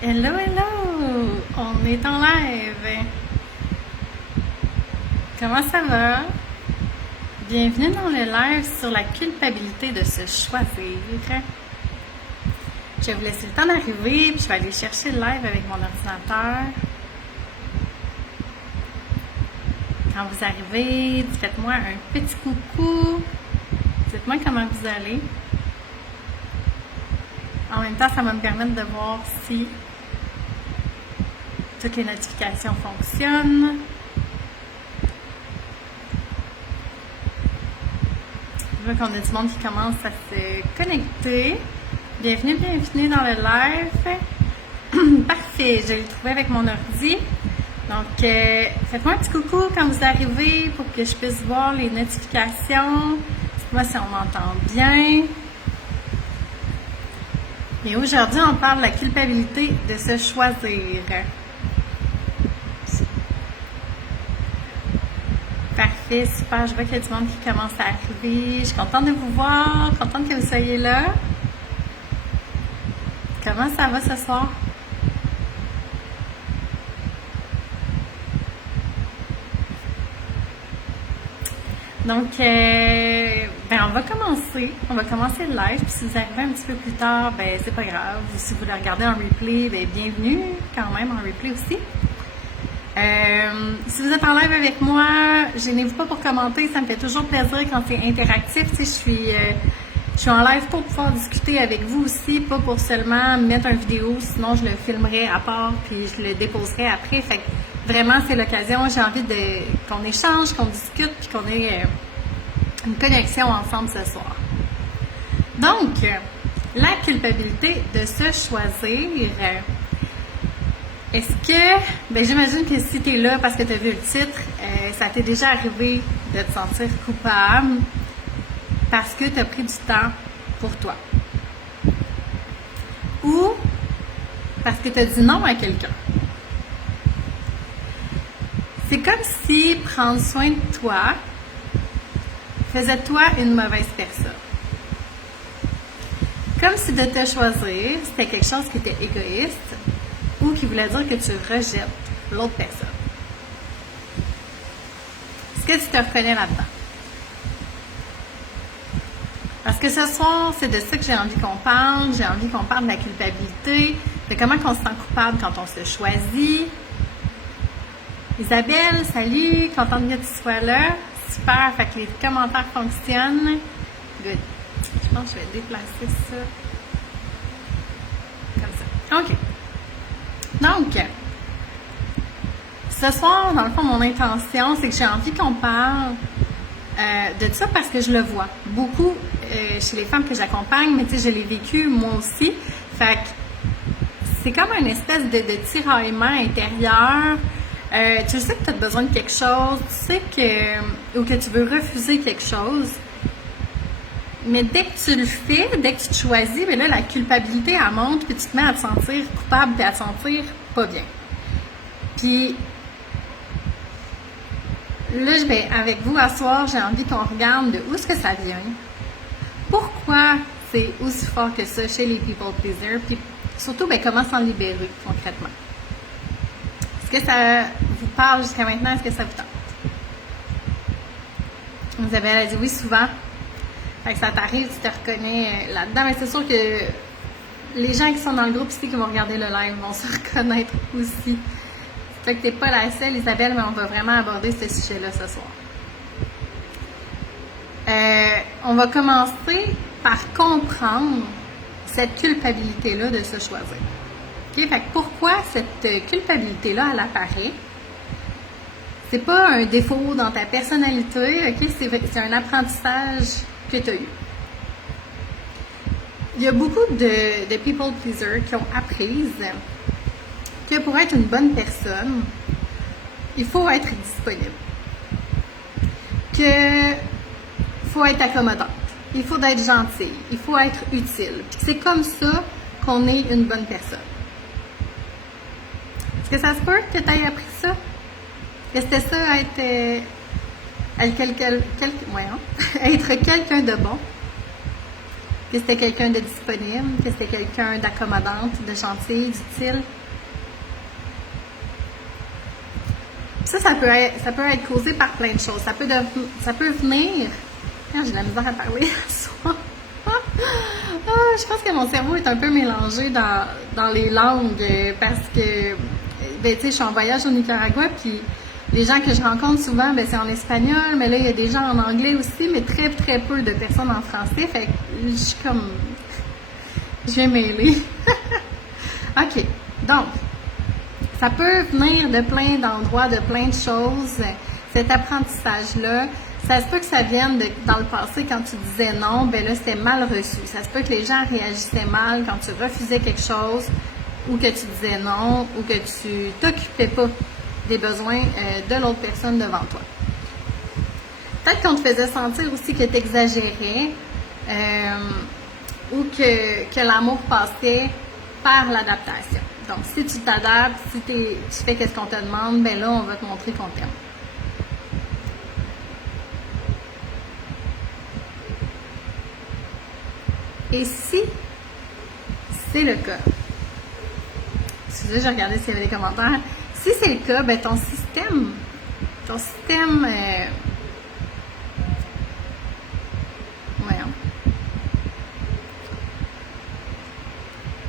Hello, hello! On est en live. Comment ça va? Bienvenue dans le live sur la culpabilité de se choisir. Je vais vous laisser le temps d'arriver, puis je vais aller chercher le live avec mon ordinateur. Quand vous arrivez, faites-moi un petit coucou. Dites-moi comment vous allez. En même temps, ça va me permettre de voir si toutes les notifications fonctionnent. Je vois qu'on a du monde qui commence à se connecter. Bienvenue, bienvenue dans le live. Parfait, je l'ai trouvé avec mon ordi. Donc, faites-moi un petit coucou quand vous arrivez pour que je puisse voir les notifications. Dites-moi si on m'entend bien. Et aujourd'hui, on parle de la culpabilité de se choisir. Parfait, super. Je vois qu'il y a du monde qui commence à arriver. Je suis contente de vous voir, contente que vous soyez là. Comment ça va ce soir? Donc, on va commencer. On va commencer le live. Puis si vous arrivez un petit peu plus tard, ben c'est pas grave. Si vous le regardez en replay, ben bienvenue quand même en replay aussi. Si vous êtes en live avec moi, gênez-vous pas pour commenter. Ça me fait toujours plaisir quand c'est interactif. Tu sais, je suis en live pour pouvoir discuter avec vous aussi, pas pour seulement mettre une vidéo. Sinon, je le filmerai à part puis je le déposerai après. Fait que vraiment, c'est l'occasion. J'ai envie qu'on échange, qu'on discute puis qu'on ait une connexion ensemble ce soir. Donc, la culpabilité de se choisir. Est-ce que, j'imagine que si tu es là parce que tu as vu le titre, ça t'est déjà arrivé de te sentir coupable parce que tu as pris du temps pour toi. Ou parce que tu as dit non à quelqu'un. C'est comme si prendre soin de toi faisait de toi une mauvaise personne. Comme si de te choisir, c'était quelque chose qui était égoïste ou qui voulait dire que tu rejettes l'autre personne. Est-ce que tu te reconnais là-dedans? Parce que ce soir, c'est de ça que j'ai envie qu'on parle. J'ai envie qu'on parle de la culpabilité, de comment on se sent coupable quand on se choisit. Isabelle, salut, contente que tu sois là. Super, fait que les commentaires fonctionnent. Good. Je pense que je vais déplacer ça. Comme ça. OK. Donc, ce soir, dans le fond, mon intention, c'est que j'ai envie qu'on parle de ça parce que je le vois beaucoup chez les femmes que j'accompagne, mais tu sais, je l'ai vécu moi aussi. Fait que c'est comme une espèce de tiraillement intérieur. Tu sais que tu as besoin de quelque chose, tu sais que tu veux refuser quelque chose. Mais dès que tu le fais, dès que tu te choisis, bien là, la culpabilité, elle monte, puis tu te mets à te sentir coupable, puis à te sentir pas bien. Puis, là, avec vous, à soir, j'ai envie qu'on regarde de où est-ce que ça vient. Pourquoi c'est aussi fort que ça chez les people pleasers, puis surtout, comment s'en libérer concrètement. Est-ce que ça vous parle jusqu'à maintenant? Est-ce que ça vous tente? Vous avez dit oui souvent. Fait que ça t'arrive, tu te reconnais là-dedans. Mais c'est sûr que les gens qui sont dans le groupe ici qui vont regarder le live vont se reconnaître aussi. Fait que t'es pas la seule, Isabelle, mais on va vraiment aborder ce sujet-là ce soir. On va commencer par comprendre cette culpabilité-là de se choisir. Okay? Fait que pourquoi cette culpabilité-là, elle apparaît? C'est pas un défaut dans ta personnalité, ok? C'est un apprentissage que tu as eu. Il y a beaucoup de people pleasers qui ont appris que pour être une bonne personne, il faut être disponible. Que faut être accommodante. Il faut être gentil. Il faut être utile. C'est comme ça qu'on est une bonne personne. Est-ce que ça se peut que tu aies appris ça? Est-ce que c'était ça, être quelqu'un de bon? que c'était quelqu'un de disponible, que c'était quelqu'un d'accommodante, de gentil, d'utile. Ça peut être causé par plein de choses. Ça peut venir... J'ai de la misère à parler ce soir. Je pense que mon cerveau est un peu mélangé dans les langues parce que, ben, tu sais, je suis en voyage au Nicaragua, puis les gens que je rencontre souvent, ben, c'est en espagnol, mais là, il y a des gens en anglais aussi, mais très, très peu de personnes en français. Fait que je suis comme... Je vais mêler. OK. Donc, ça peut venir de plein d'endroits, de plein de choses. Cet apprentissage-là, ça se peut que ça vienne dans le passé, quand tu disais non, ben là, c'était mal reçu. Ça se peut que les gens réagissaient mal quand tu refusais quelque chose, ou que tu disais non, ou que tu t'occupais pas des besoins de l'autre personne devant toi. Peut-être qu'on te faisait sentir aussi que tu exagérais, ou que l'amour passait par l'adaptation. Donc, si tu t'adaptes, si tu fais ce qu'on te demande, ben là, on va te montrer qu'on t'aime. Et si c'est le cas, excusez, j'ai regardé s'il y avait des commentaires. Si c'est le cas, ben ton système, voyons.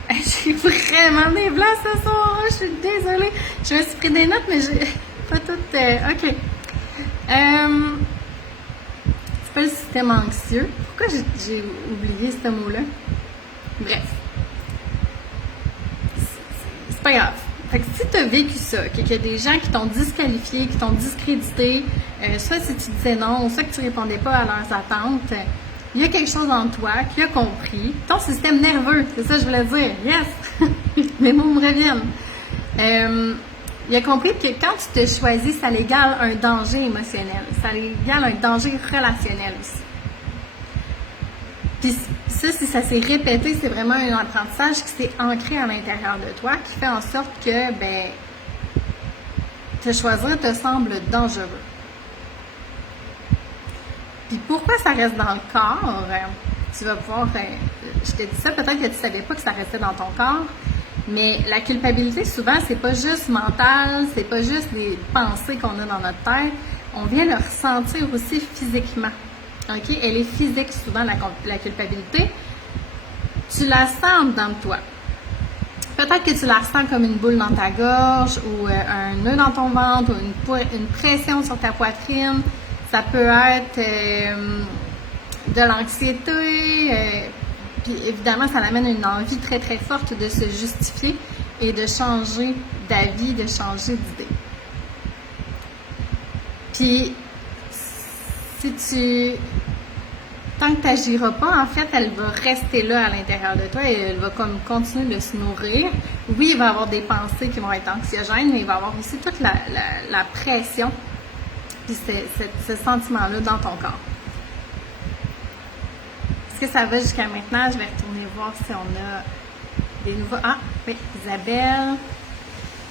J'ai vraiment des blancs ce soir, je suis désolée. Je me suis pris des notes, mais j'ai pas toutes... OK. C'est pas le système anxieux. Pourquoi j'ai oublié ce mot-là? Bref. C'est pas grave. Fait que si tu as vécu ça, qu'il y a des gens qui t'ont disqualifié, qui t'ont discrédité, soit si tu disais non, soit que tu répondais pas à leurs attentes, il y a quelque chose en toi qui a compris. Ton système nerveux, c'est ça que je voulais dire. Yes! Mes mots me reviennent. Il a compris que quand tu te choisis, ça l'égale un danger émotionnel. Ça l'égale un danger relationnel aussi. Puis ça, si ça s'est répété, c'est vraiment un apprentissage qui s'est ancré à l'intérieur de toi, qui fait en sorte que, ben, te choisir te semble dangereux. Puis pourquoi ça reste dans le corps? Tu vas pouvoir... je te dis ça, peut-être que tu ne savais pas que ça restait dans ton corps, mais la culpabilité, souvent, c'est pas juste mental, c'est pas juste des pensées qu'on a dans notre tête, on vient le ressentir aussi physiquement. OK? Elle est physique, souvent, la culpabilité. Tu la sens dans toi. Peut-être que tu la ressens comme une boule dans ta gorge ou un nœud dans ton ventre ou une pression sur ta poitrine. Ça peut être de l'anxiété. Puis évidemment, ça amène une envie très, très forte de se justifier et de changer d'avis, de changer d'idée. Puis, tant que tu n'agiras pas, en fait, elle va rester là à l'intérieur de toi et elle va comme continuer de se nourrir. Oui, il va y avoir des pensées qui vont être anxiogènes, mais il va y avoir aussi toute la pression puis ce sentiment-là dans ton corps. Est-ce que ça va jusqu'à maintenant? Je vais retourner voir si on a des nouveaux... Ah, oui, Isabelle.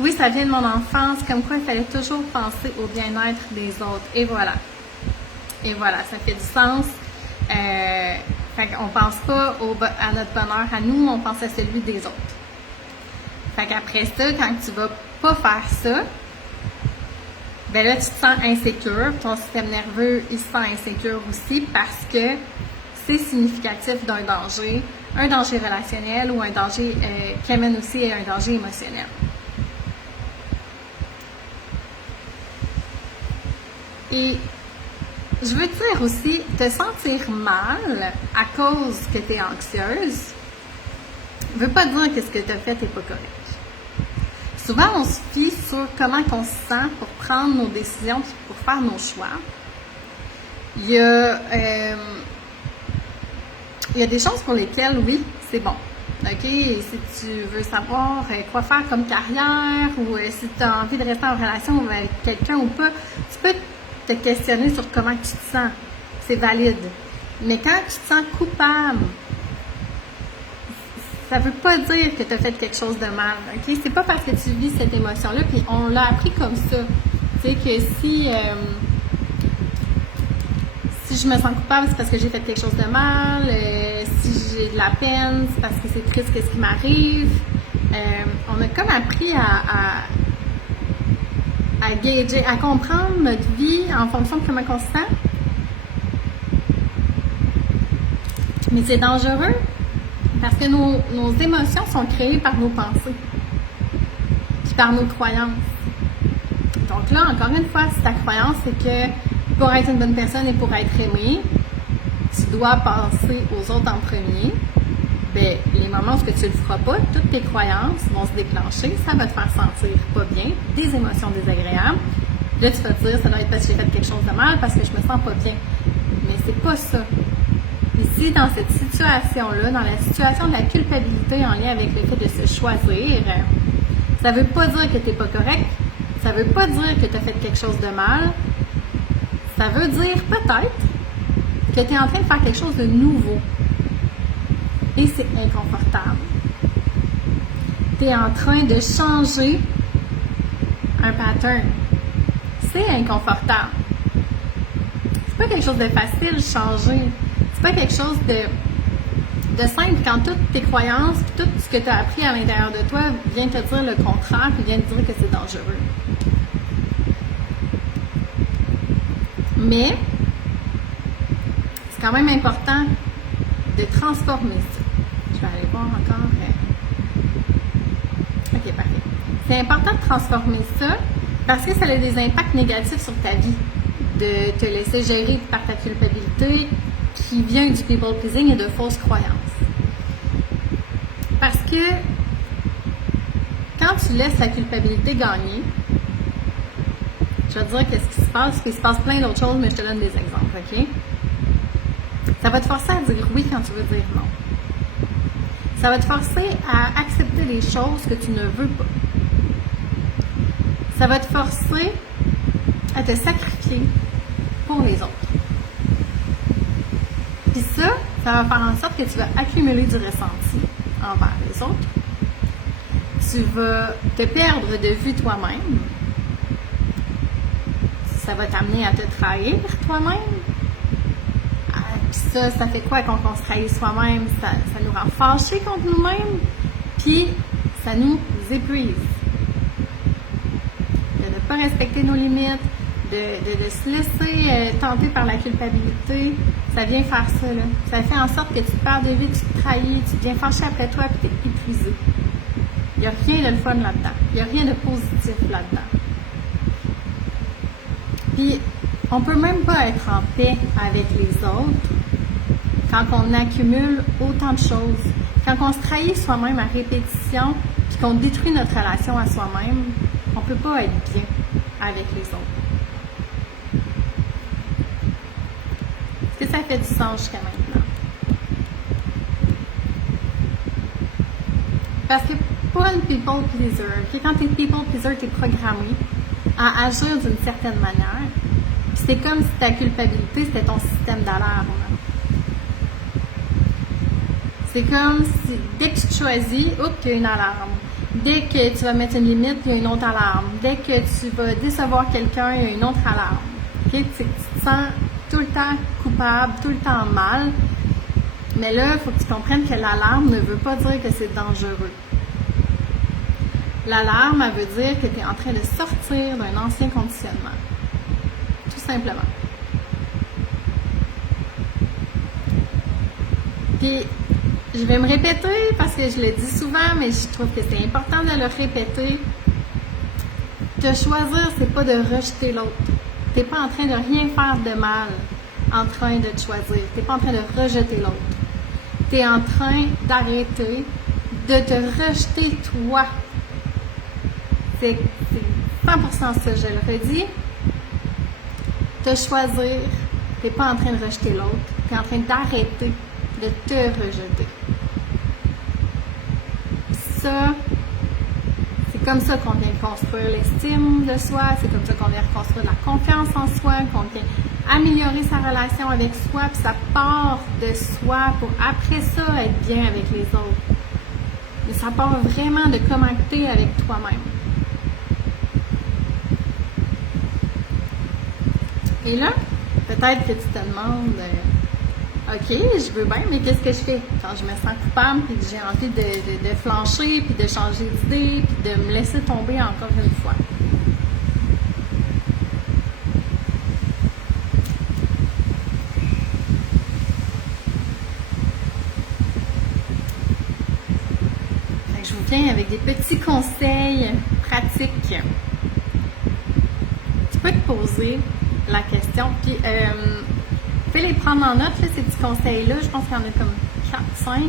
Oui, ça vient de mon enfance, comme quoi il fallait toujours penser au bien-être des autres. Et voilà. Et voilà, ça fait du sens. Fait qu'on pense pas à notre bonheur à nous, on pense à celui des autres. Fait qu'après ça, quand tu vas pas faire ça, ben là, tu te sens insécure. Ton système nerveux, il se sent insécure aussi parce que c'est significatif d'un danger, un danger relationnel ou un danger qui amène aussi à un danger émotionnel. Et je veux te dire aussi, te sentir mal à cause que tu es anxieuse ne veut pas dire que ce que tu as fait n'est pas correct. Souvent, on se fie sur comment on se sent pour prendre nos décisions et pour faire nos choix. Il y a des choses pour lesquelles, oui, c'est bon. OK? Et si tu veux savoir quoi faire comme carrière ou si tu as envie de rester en relation avec quelqu'un ou pas, tu peux te questionner sur comment tu te sens. C'est valide. Mais quand tu te sens coupable, ça veut pas dire que tu as fait quelque chose de mal. OK? C'est pas parce que tu vis cette émotion-là, puis on l'a appris comme ça. Tu sais, que si je me sens coupable, c'est parce que j'ai fait quelque chose de mal. Si j'ai de la peine, c'est parce que c'est triste qu'est-ce qui m'arrive. On a comme appris à gager, à comprendre notre vie en fonction de comment on se sent. Mais c'est dangereux parce que nos émotions sont créées par nos pensées puis par nos croyances. Donc là, encore une fois, si ta croyance, c'est que pour être une bonne personne et pour être aimé, tu dois penser aux autres en premier, bien, les moments où tu ne le feras pas, toutes tes croyances vont se déclencher, ça va te faire sentir pas bien, des émotions désagréables. Là, tu vas te dire, ça doit être parce que j'ai fait quelque chose de mal, parce que je me sens pas bien. Mais c'est pas ça. Ici, dans cette situation-là, dans la situation de la culpabilité en lien avec le fait de se choisir, ça veut pas dire que tu n'es pas correct, ça veut pas dire que tu as fait quelque chose de mal, ça veut dire peut-être que tu es en train de faire quelque chose de nouveau. Et c'est inconfortable. Tu es en train de changer un pattern. C'est inconfortable. C'est pas quelque chose de facile de changer. C'est pas quelque chose de simple quand toutes tes croyances, tout ce que tu as appris à l'intérieur de toi vient te dire le contraire et vient te dire que c'est dangereux. Mais c'est quand même important de transformer ça. Je vais aller voir encore. Ok, parfait. C'est important de transformer ça parce que ça a des impacts négatifs sur ta vie. De te laisser gérer par ta culpabilité qui vient du people pleasing et de fausses croyances. Parce que quand tu laisses la culpabilité gagner, je vais te dire qu'est-ce qui se passe, parce qu'il se passe plein d'autres choses, mais je te donne des exemples, ok? Ça va te forcer à dire oui quand tu veux dire non. Ça va te forcer à accepter les choses que tu ne veux pas. Ça va te forcer à te sacrifier pour les autres. Puis ça va faire en sorte que tu vas accumuler du ressenti envers les autres. Tu vas te perdre de vue toi-même. Ça va t'amener à te trahir toi-même. Puis ça fait quoi quand on se trahit soi-même? Ça nous rend fâchés contre nous-mêmes. Puis ça nous épuise. De ne pas respecter nos limites, de se laisser tenter par la culpabilité, ça vient faire ça, là. Ça fait en sorte que tu te perds de vue, tu te trahis, tu deviens fâché après toi et tu es épuisé. Il n'y a rien de le fun là-dedans. Il n'y a rien de positif là-dedans. Puis, on ne peut même pas être en paix avec les autres quand on accumule autant de choses. Quand on se trahit soi-même à répétition puis qu'on détruit notre relation à soi-même, on ne peut pas être bien avec les autres. Est-ce que ça fait du sens jusqu'à maintenant? Parce que pour une people pleaser, quand tu es people pleaser, tu es programmé à agir d'une certaine manière. Puis c'est comme si ta culpabilité, c'était ton système d'alarme. C'est comme si, dès que tu te choisis, il y a une alarme. Dès que tu vas mettre une limite, il y a une autre alarme. Dès que tu vas décevoir quelqu'un, il y a une autre alarme. Okay? Tu te sens tout le temps coupable, tout le temps mal. Mais là, il faut que tu comprennes que l'alarme ne veut pas dire que c'est dangereux. L'alarme, elle veut dire que tu es en train de sortir d'un ancien conditionnement. Tout simplement. Puis, je vais me répéter parce que je le dis souvent, mais je trouve que c'est important de le répéter. Te choisir, c'est pas de rejeter l'autre. Tu n'es pas en train de rien faire de mal en train de te choisir. Tu n'es pas en train de rejeter l'autre. Tu es en train d'arrêter de te rejeter toi. C'est 100% ça, je le redis. Te choisir, tu n'es pas en train de rejeter l'autre. Tu es en train d'arrêter de te rejeter. Ça, c'est comme ça qu'on vient construire l'estime de soi, c'est comme ça qu'on vient reconstruire la confiance en soi, qu'on vient améliorer sa relation avec soi, puis ça part de soi pour après ça être bien avec les autres. Mais ça part vraiment de comment tu es avec toi-même. Et là, Peut-être que tu te demandes, OK, je veux bien, mais qu'est-ce que je fais quand je me sens coupable, puis que j'ai envie de flancher, puis de changer d'idée, puis de me laisser tomber encore une fois? Fait que je vous viens avec des petits conseils pratiques. Tu peux te poser la question, puis fais les prendre en note, là, ces petits conseils-là. Je pense qu'il y en a comme 4, 5.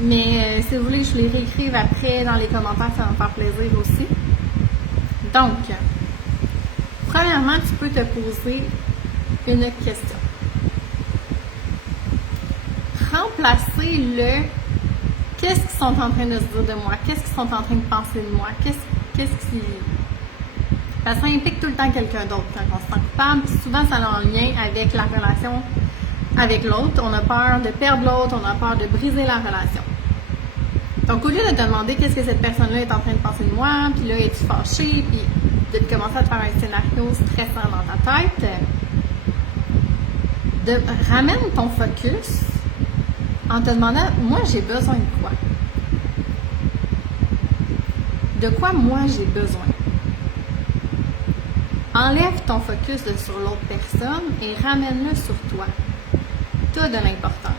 Mais si vous voulez, je les réécrive après dans les commentaires, ça va me faire plaisir aussi. Donc, premièrement, tu peux te poser une question. Remplacer le qu'est-ce qu'ils sont en train de se dire de moi, qu'est-ce qu'ils sont en train de penser de moi, qu'est-ce qui. Ça implique tout le temps quelqu'un d'autre quand on se sent coupable, puis souvent ça a un lien avec la relation avec l'autre. On a peur de perdre l'autre, on a peur de briser la relation. Donc, au lieu de te demander qu'est-ce que cette personne-là est en train de penser de moi, puis là, es-tu fâché, puis de commencer à te faire un scénario stressant dans ta tête, ramène ton focus en te demandant, moi, j'ai besoin de quoi? De quoi moi j'ai besoin? Enlève ton focus sur l'autre personne et ramène-le sur toi. Tu as de l'importance.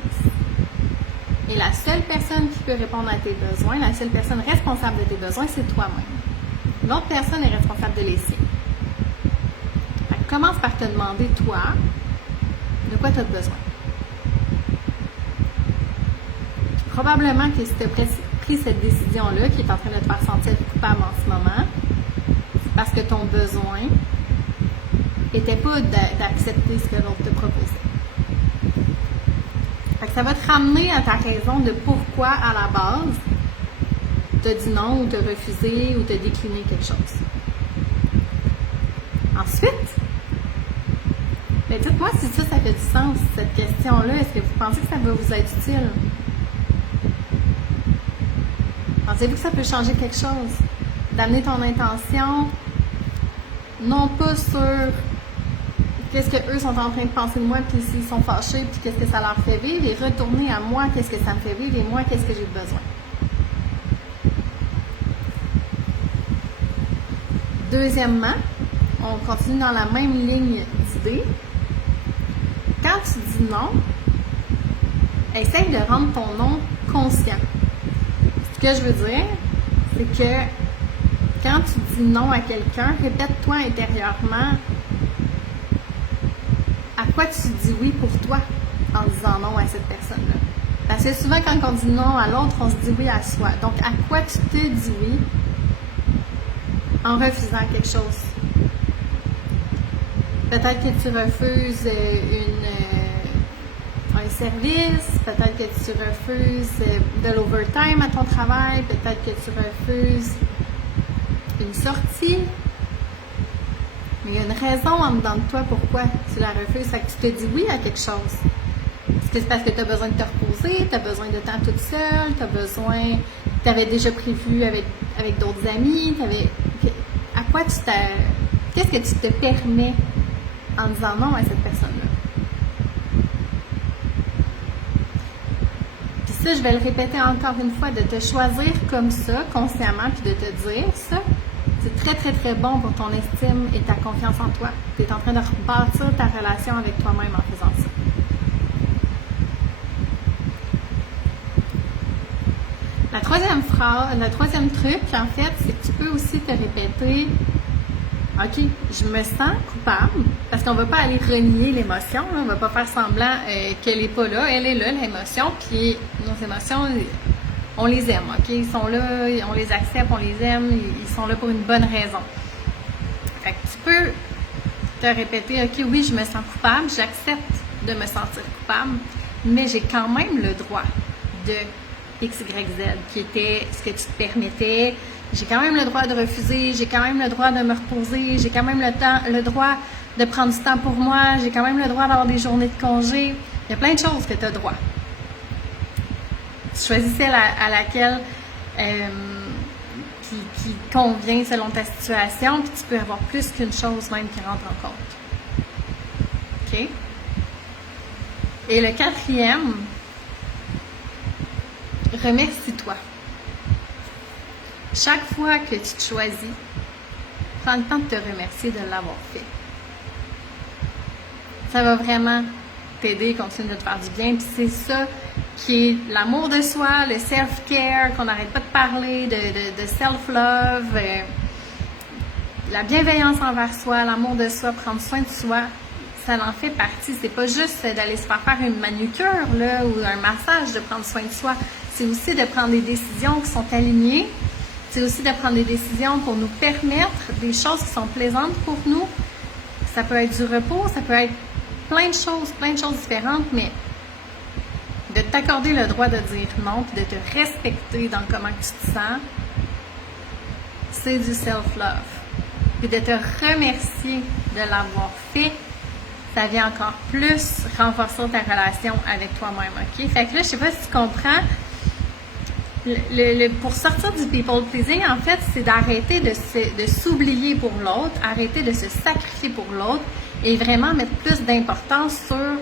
Et la seule personne qui peut répondre à tes besoins, la seule personne responsable de tes besoins, c'est toi-même. L'autre personne est responsable de les siens. Fait que commence par te demander, toi, de quoi tu as besoin. Puis probablement que si tu as pris cette décision-là, qui est en train de te faire sentir coupable en ce moment, c'est parce que ton besoin n'était pas d'accepter ce que l'autre te proposait. Fait que ça va te ramener à ta raison de pourquoi, à la base, tu as dit non ou tu as refusé ou tu as décliné quelque chose. Ensuite, mais dites-moi si ça fait du sens, cette question-là. Est-ce que vous pensez que ça va vous être utile? Pensez-vous que ça peut changer quelque chose? D'amener ton intention, non pas sur qu'est-ce qu'eux sont en train de penser de moi, puis s'ils sont fâchés, puis qu'est-ce que ça leur fait vivre, et retourner à moi, qu'est-ce que ça me fait vivre, et moi, qu'est-ce que j'ai besoin. Deuxièmement, on continue dans la même ligne d'idées. Quand tu dis non, essaye de rendre ton non conscient. Ce que je veux dire, c'est que quand tu dis non à quelqu'un, répète-toi intérieurement à quoi tu dis oui pour toi en disant non à cette personne-là. Parce que souvent, quand on dit non à l'autre, on se dit oui à soi. Donc, à quoi tu te dis oui en refusant quelque chose? Peut-être que tu refuses un service, peut-être que tu refuses de l'overtime à ton travail, peut-être que tu refuses une sortie. Mais il y a une raison en dedans de toi pourquoi tu la refuses. Fait que tu te dis oui à quelque chose. Est-ce que c'est parce que tu as besoin de te reposer, tu as besoin de temps toute seule, tu avais déjà prévu avec d'autres amis, à quoi qu'est-ce que tu te permets en disant non à cette personne-là? Puis ça, je vais le répéter encore une fois, de te choisir comme ça, consciemment, puis de te dire ça. C'est très, très, très bon pour ton estime et ta confiance en toi. Tu es en train de rebâtir ta relation avec toi-même en faisant ça. Le troisième truc, en fait, c'est que tu peux aussi te répéter « OK, je me sens coupable », parce qu'on ne va pas aller renier l'émotion, on ne va pas faire semblant qu'elle n'est pas là. Elle est là, l'émotion, puis nos émotions, on les aime, OK? Ils sont là, on les accepte, on les aime, ils sont là pour une bonne raison. Fait que tu peux te répéter, OK, oui, je me sens coupable, j'accepte de me sentir coupable, mais j'ai quand même le droit de X, Y, Z, qui était ce que tu te permettais. J'ai quand même le droit de refuser, j'ai quand même le droit de me reposer, j'ai quand même le droit de prendre du temps pour moi, j'ai quand même le droit d'avoir des journées de congé. Il y a plein de choses que tu as le droit. Tu choisis celle à laquelle qui convient selon ta situation, puis tu peux avoir plus qu'une chose même qui rentre en compte. OK? Et le quatrième, remercie-toi. Chaque fois que tu te choisis, prends le temps de te remercier de l'avoir fait. Ça va vraiment t'aider, continuer de te faire du bien. Puis c'est ça qui est l'amour de soi, le self-care, qu'on n'arrête pas de parler, de self-love, la bienveillance envers soi, l'amour de soi, prendre soin de soi. Ça en fait partie. C'est pas juste d'aller se faire une manucure là, ou un massage, de prendre soin de soi. C'est aussi de prendre des décisions qui sont alignées. C'est aussi de prendre des décisions pour nous permettre des choses qui sont plaisantes pour nous. Ça peut être du repos, ça peut être plein de choses différentes, mais de t'accorder le droit de dire non, puis de te respecter dans comment tu te sens, c'est du self-love. Puis de te remercier de l'avoir fait, ça vient encore plus renforcer ta relation avec toi-même, OK? Fait que là, je sais pas si tu comprends, pour sortir du people pleasing, en fait, c'est d'arrêter de s'oublier pour l'autre, arrêter de se sacrifier pour l'autre et vraiment mettre plus d'importance sur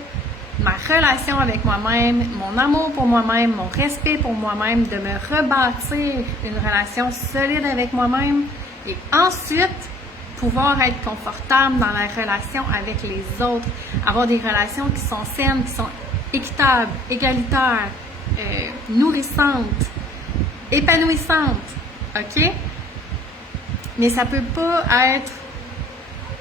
ma relation avec moi-même, mon amour pour moi-même, mon respect pour moi-même, de me rebâtir une relation solide avec moi-même et ensuite pouvoir être confortable dans la relation avec les autres, avoir des relations qui sont saines, qui sont équitables, égalitaires, nourrissantes, épanouissantes, OK? Mais ça peut pas être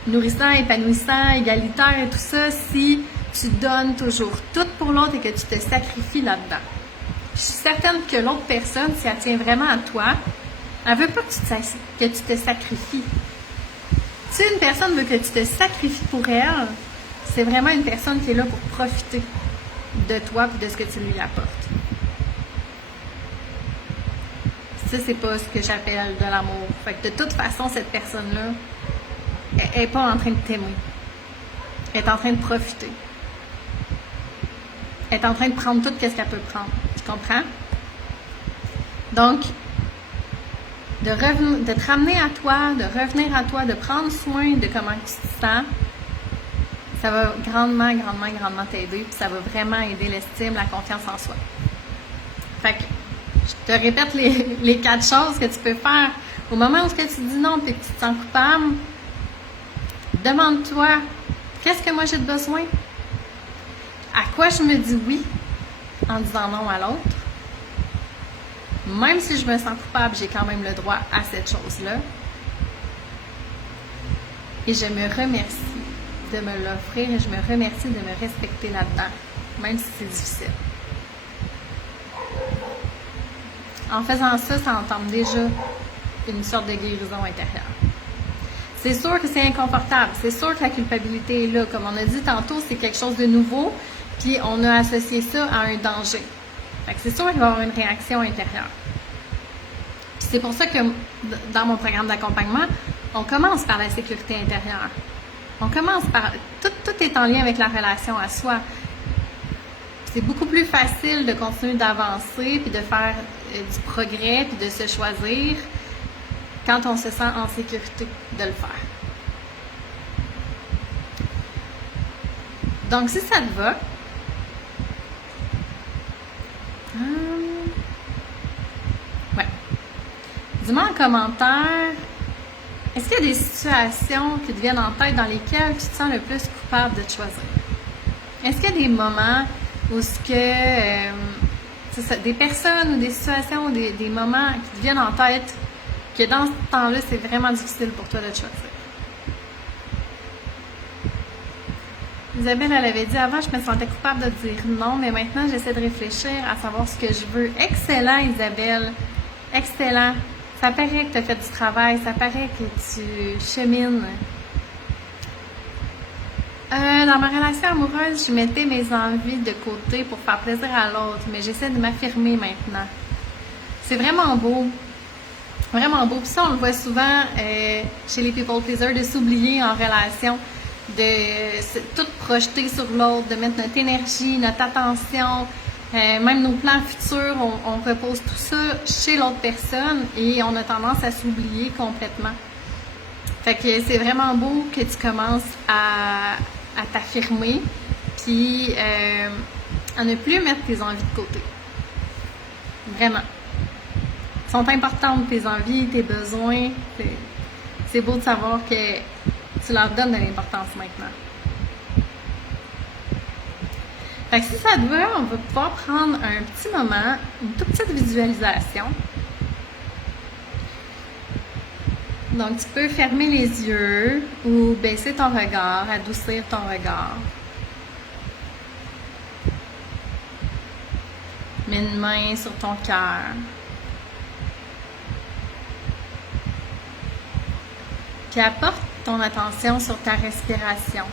nourrissant, épanouissant, égalitaire et tout ça si tu donnes toujours tout pour l'autre et que tu te sacrifies là-dedans. Je suis certaine que l'autre personne, si elle tient vraiment à toi, elle veut pas que tu te sacrifies. Si une personne veut que tu te sacrifies pour elle, c'est vraiment une personne qui est là pour profiter de toi et de ce que tu lui apportes. Ça, c'est pas ce que j'appelle de l'amour. Fait que de toute façon, cette personne-là, elle n'est pas en train de t'aimer. Elle est en train de profiter. Elle est en train de prendre tout ce qu'elle peut prendre. Tu comprends? Donc, de te ramener à toi, de revenir à toi, de prendre soin de comment tu te sens, ça va grandement t'aider, puis ça va vraiment aider l'estime, la confiance en soi. Fait que, je te répète les 4 choses que tu peux faire. Au moment où tu dis non et que tu te sens coupable, demande-toi, qu'est-ce que moi j'ai de besoin? À quoi je me dis oui en disant non à l'autre? Même si je me sens coupable, j'ai quand même le droit à cette chose-là. Et je me remercie de me l'offrir et je me remercie de me respecter là-dedans, même si c'est difficile. En faisant ça, ça entame déjà une sorte de guérison intérieure. C'est sûr que c'est inconfortable. C'est sûr que la culpabilité est là. Comme on a dit tantôt, c'est quelque chose de nouveau, puis on a associé ça à un danger. Fait que c'est sûr qu'il va y avoir une réaction intérieure. Puis c'est pour ça que dans mon programme d'accompagnement, on commence par la sécurité intérieure. On commence par... Tout est en lien avec la relation à soi. C'est beaucoup plus facile de continuer d'avancer, puis de faire du progrès, puis de se choisir quand on se sent en sécurité de le faire. Donc, si ça te va, ouais. Dis-moi en commentaire, est-ce qu'il y a des situations qui te viennent en tête dans lesquelles tu te sens le plus coupable de te choisir? Est-ce qu'il y a des moments où des personnes ou des situations ou des moments qui te viennent en tête que dans ce temps-là, c'est vraiment difficile pour toi de te choisir? Isabelle, elle avait dit avant, je me sentais coupable de dire non, mais maintenant, j'essaie de réfléchir à savoir ce que je veux. Excellent, Isabelle. Excellent. Ça paraît que tu as fait du travail, ça paraît que tu chemines. Dans ma relation amoureuse, je mettais mes envies de côté pour faire plaisir à l'autre, mais j'essaie de m'affirmer maintenant. C'est vraiment beau. Vraiment beau. Puis ça, on le voit souvent chez les people pleasers, de s'oublier en relation, de tout projeter sur l'autre, de mettre notre énergie, notre attention, même nos plans futurs, on repose tout ça chez l'autre personne et on a tendance à s'oublier complètement. Fait que c'est vraiment beau que tu commences à à t'affirmer, puis à ne plus mettre tes envies de côté. Vraiment. Sont importantes tes envies, tes besoins. C'est beau de savoir que tu leur donnes de l'importance maintenant. Fait que si ça te va, on va pouvoir prendre un petit moment, une toute petite visualisation. Donc, tu peux fermer les yeux ou baisser ton regard, adoucir ton regard. Mets une main sur ton cœur. Puis apporte ton attention sur ta respiration.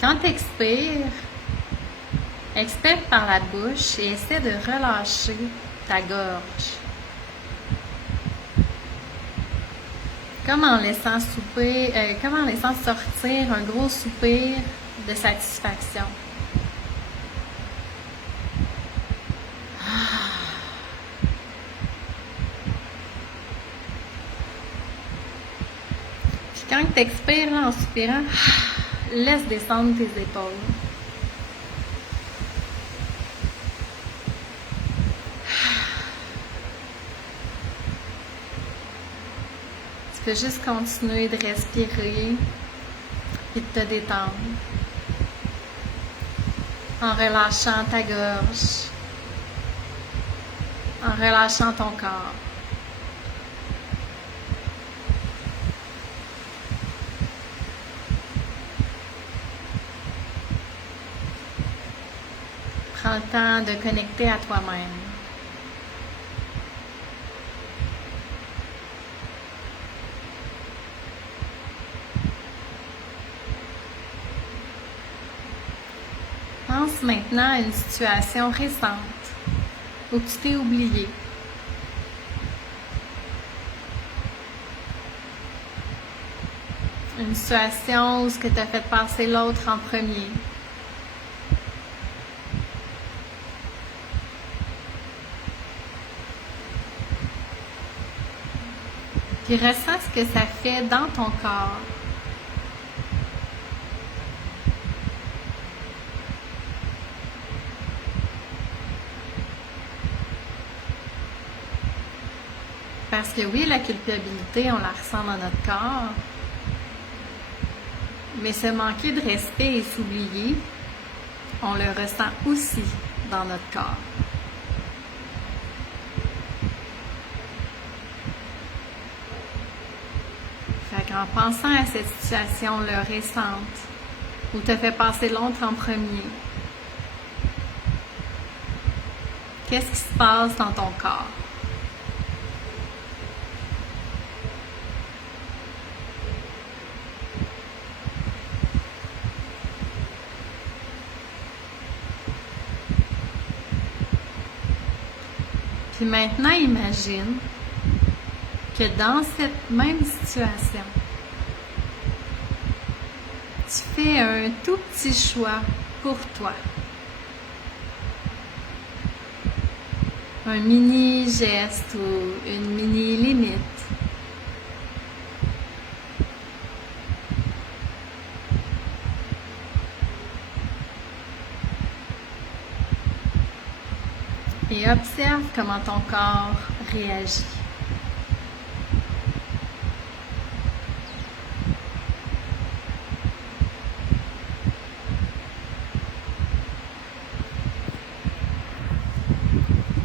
Quand tu expires, expire par la bouche et essaie de relâcher ta gorge. Comme en laissant sortir un gros soupir de satisfaction. Puis quand tu expires en soupirant, laisse descendre tes épaules. Tu peux juste continuer de respirer et de te détendre en relâchant ta gorge, en relâchant ton corps. Prends le temps de connecter à toi-même. Pense maintenant à une situation récente où tu t'es oublié. Une situation où tu as fait passer l'autre en premier. Puis ressens ce que ça fait dans ton corps. Parce que oui, la culpabilité, on la ressent dans notre corps, mais se manquer de respect et s'oublier, on le ressent aussi dans notre corps. Fait qu'en pensant à cette situation-là récente, où tu as fait passer l'autre en premier, qu'est-ce qui se passe dans ton corps? Puis maintenant, imagine que dans cette même situation, tu fais un tout petit choix pour toi. Un mini geste ou une mini limite. Et observe comment ton corps réagit.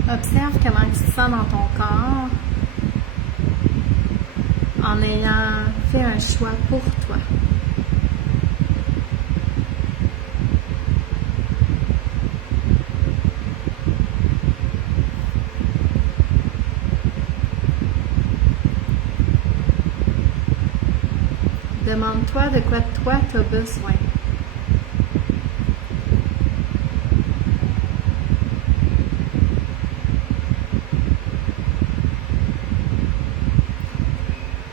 Observe comment tu te sens dans ton corps en ayant fait un choix pour toi. Demande-toi de quoi toi tu as besoin.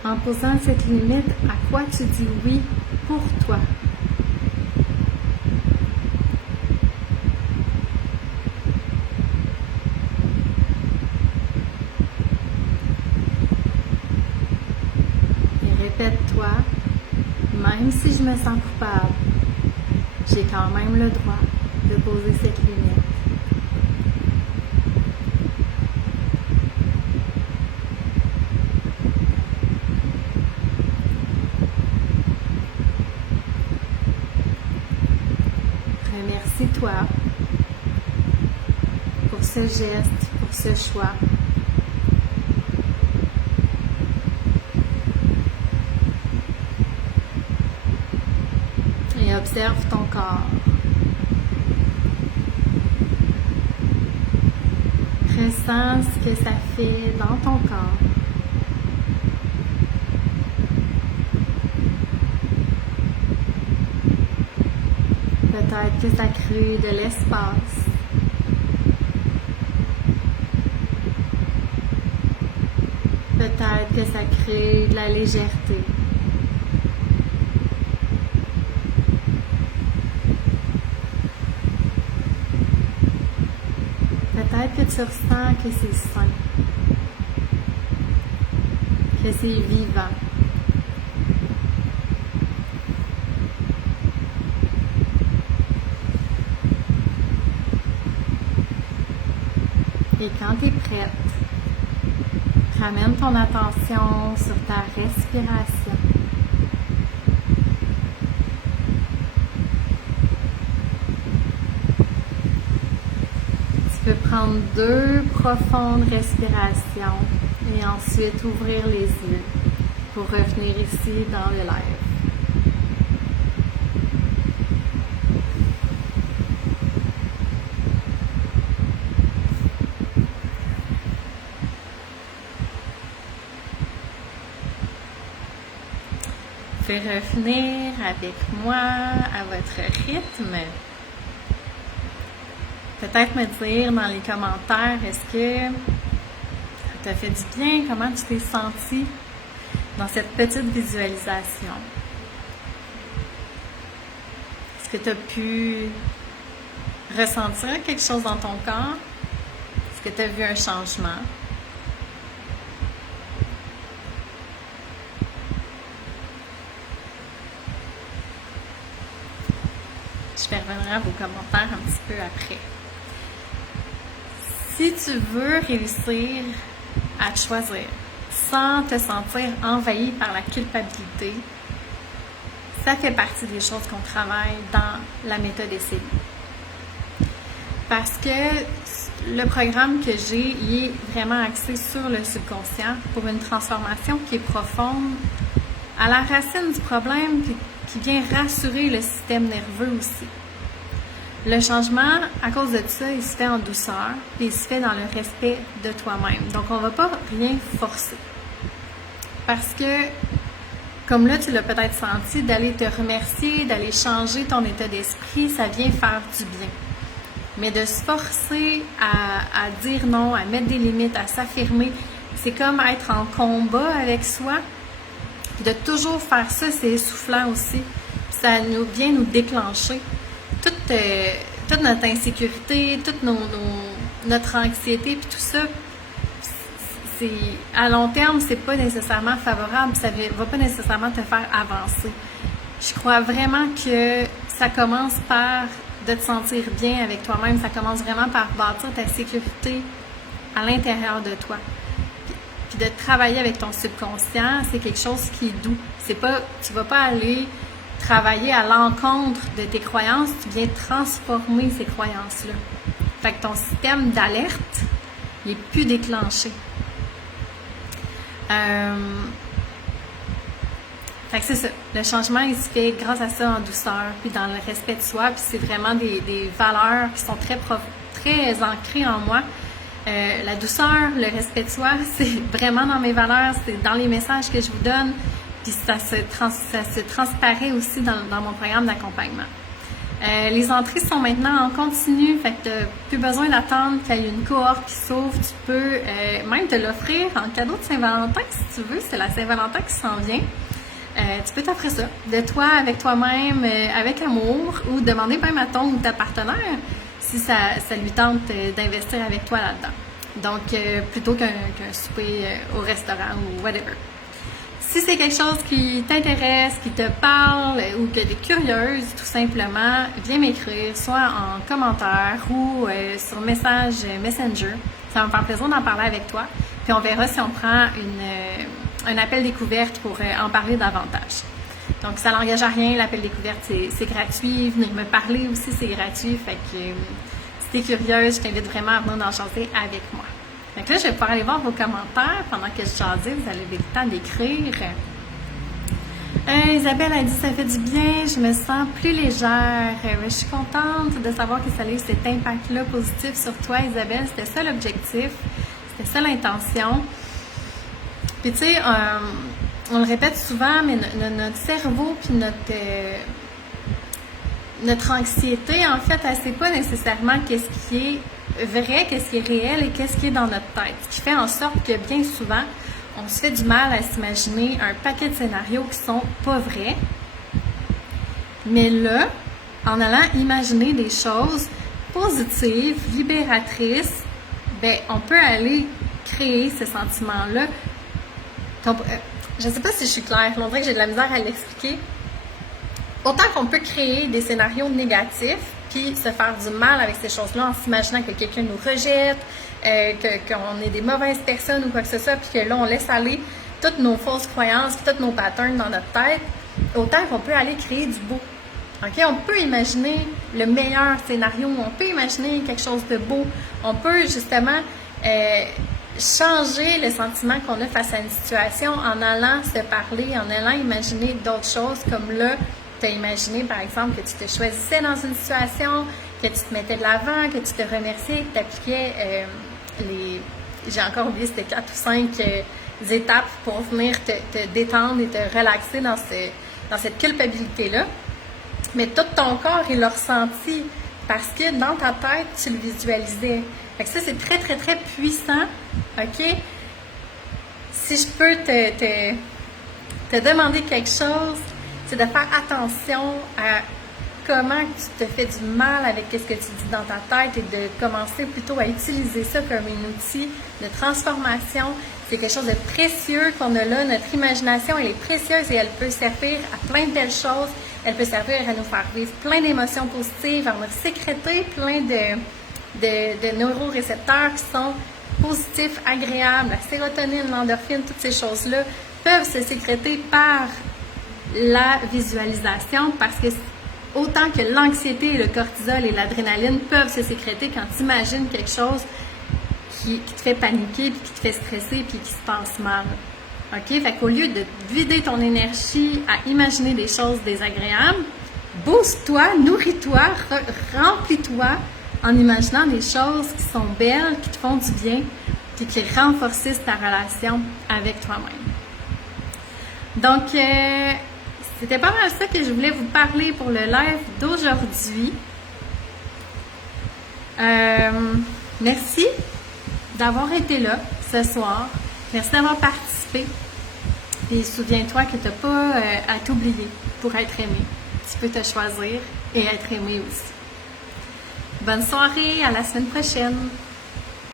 En posant cette limite, à quoi tu dis oui pour toi? je me sens coupable, j'ai quand même le droit de poser cette limite. Remercie-toi pour ce geste, pour ce choix. Et observe ton corps. Ressens ce que ça fait dans ton corps. Peut-être que ça crée de l'espace. Peut-être que ça crée de la légèreté. Peut-être que tu ressens que c'est sain, que c'est vivant. Et quand tu es prête, ramène ton attention sur ta respiration. Tu peux prendre 2 profondes respirations et ensuite ouvrir les yeux pour revenir ici dans le live. Vous pouvez revenir avec moi à votre rythme. Peut-être me dire dans les commentaires, est-ce que ça t'a fait du bien? Comment tu t'es senti dans cette petite visualisation? Est-ce que tu as pu ressentir quelque chose dans ton corps? Est-ce que tu as vu un changement? Je vais revenir à vos commentaires un petit peu après. Si tu veux réussir à te choisir sans te sentir envahi par la culpabilité, ça fait partie des choses qu'on travaille dans la méthode SLI. Parce que le programme que j'ai, il est vraiment axé sur le subconscient pour une transformation qui est profonde à la racine du problème puis qui vient rassurer le système nerveux aussi. Le changement, à cause de ça, il se fait en douceur et il se fait dans le respect de toi-même. Donc, on ne va pas rien forcer. Parce que, comme là, tu l'as peut-être senti, d'aller te remercier, d'aller changer ton état d'esprit, ça vient faire du bien. Mais de se forcer à dire non, à mettre des limites, à s'affirmer, c'est comme être en combat avec soi. De toujours faire ça, c'est essoufflant aussi. Ça vient nous déclencher. Toute notre insécurité, toute notre anxiété, puis tout ça, à long terme, c'est pas nécessairement favorable, ça va pas nécessairement te faire avancer. Je crois vraiment que ça commence par de te sentir bien avec toi-même, ça commence vraiment par bâtir ta sécurité à l'intérieur de toi. Puis de travailler avec ton subconscient, c'est quelque chose qui est doux. Tu vas pas aller travailler à l'encontre de tes croyances, tu viens transformer ces croyances-là. Fait que ton système d'alerte n'est plus déclenché. Fait que c'est ça. Le changement, il se fait grâce à ça en douceur, puis dans le respect de soi, puis c'est vraiment des valeurs qui sont très ancrées en moi. La douceur, le respect de soi, c'est vraiment dans mes valeurs, c'est dans les messages que je vous donne. Puis ça se transparaît aussi dans mon programme d'accompagnement. Les entrées sont maintenant en continu, fait que tu n'as plus besoin d'attendre qu'il y ait une cohorte qui s'ouvre. Tu peux même te l'offrir en cadeau de Saint-Valentin si tu veux. C'est la Saint-Valentin qui s'en vient. Tu peux t'offrir ça, de toi, avec toi-même, avec amour, ou demander même à ton ou ta partenaire si ça lui tente d'investir avec toi là-dedans. Donc, plutôt qu'un souper au restaurant ou whatever. Si c'est quelque chose qui t'intéresse, qui te parle ou que tu es curieuse, tout simplement, viens m'écrire, soit en commentaire ou sur message Messenger. Ça va me faire plaisir d'en parler avec toi. Puis on verra si on prend un appel découverte pour en parler davantage. Donc, ça n'engage à rien. L'appel découverte, c'est gratuit. Venir me parler aussi, c'est gratuit. Fait que si tu es curieuse, je t'invite vraiment à venir en jaser avec moi. Donc là, je vais pouvoir aller voir vos commentaires pendant que je jasais. Vous allez avoir le temps d'écrire. Isabelle a dit « Ça fait du bien, je me sens plus légère. » Je suis contente de savoir que ça a eu cet impact-là positif sur toi, Isabelle. C'était ça l'objectif. C'était ça l'intention. Puis tu sais, on le répète souvent, mais notre cerveau puis notre anxiété, en fait, elle ne sait pas nécessairement qu'est-ce qui est vrai, qu'est-ce qui est réel et qu'est-ce qui est dans notre tête. Ce qui fait en sorte que bien souvent, on se fait du mal à s'imaginer un paquet de scénarios qui sont pas vrais. Mais là, en allant imaginer des choses positives, libératrices, ben on peut aller créer ce sentiment-là. Je ne sais pas si je suis claire, on dirait que j'ai de la misère à l'expliquer. Autant qu'on peut créer des scénarios négatifs, puis se faire du mal avec ces choses-là en s'imaginant que quelqu'un nous rejette, qu'on est des mauvaises personnes ou quoi que ce soit, puis que là, on laisse aller toutes nos fausses croyances, puis tous nos patterns dans notre tête, autant qu'on peut aller créer du beau. Okay? On peut imaginer le meilleur scénario, on peut imaginer quelque chose de beau, on peut justement changer le sentiment qu'on a face à une situation en allant se parler, en allant imaginer d'autres choses, comme là, tu as imaginé, par exemple, que tu te choisissais dans une situation, que tu te mettais de l'avant, que tu te remerciais, que tu appliquais j'ai encore oublié, c'était 4 ou 5 étapes pour venir te détendre et te relaxer dans cette culpabilité-là. Mais tout ton corps, il l'a ressenti parce que dans ta tête, tu le visualisais. Fait que ça, c'est très, très, très puissant, OK? Si je peux te demander quelque chose, c'est de faire attention à comment tu te fais du mal avec ce que tu dis dans ta tête et de commencer plutôt à utiliser ça comme un outil de transformation. C'est quelque chose de précieux qu'on a là. Notre imagination, elle est précieuse et elle peut servir à plein de belles choses. Elle peut servir à nous faire vivre plein d'émotions positives, à nous sécréter plein de neurorécepteurs qui sont positifs, agréables. La sérotonine, l'endorphine, toutes ces choses-là peuvent se sécréter par la visualisation parce que autant que l'anxiété, le cortisol et l'adrénaline peuvent se sécréter quand tu imagines quelque chose qui te fait paniquer, puis qui te fait stresser, puis qui se passe mal. OK? Fait qu'au lieu de vider ton énergie à imaginer des choses désagréables, booste-toi, nourris-toi, remplis-toi en imaginant des choses qui sont belles, qui te font du bien, puis qui renforcent ta relation avec toi-même. Donc, c'était pas mal ça que je voulais vous parler pour le live d'aujourd'hui. Merci d'avoir été là ce soir. Merci d'avoir participé. Et souviens-toi que tu n'as pas à t'oublier pour être aimé. Tu peux te choisir et être aimé aussi. Bonne soirée, à la semaine prochaine.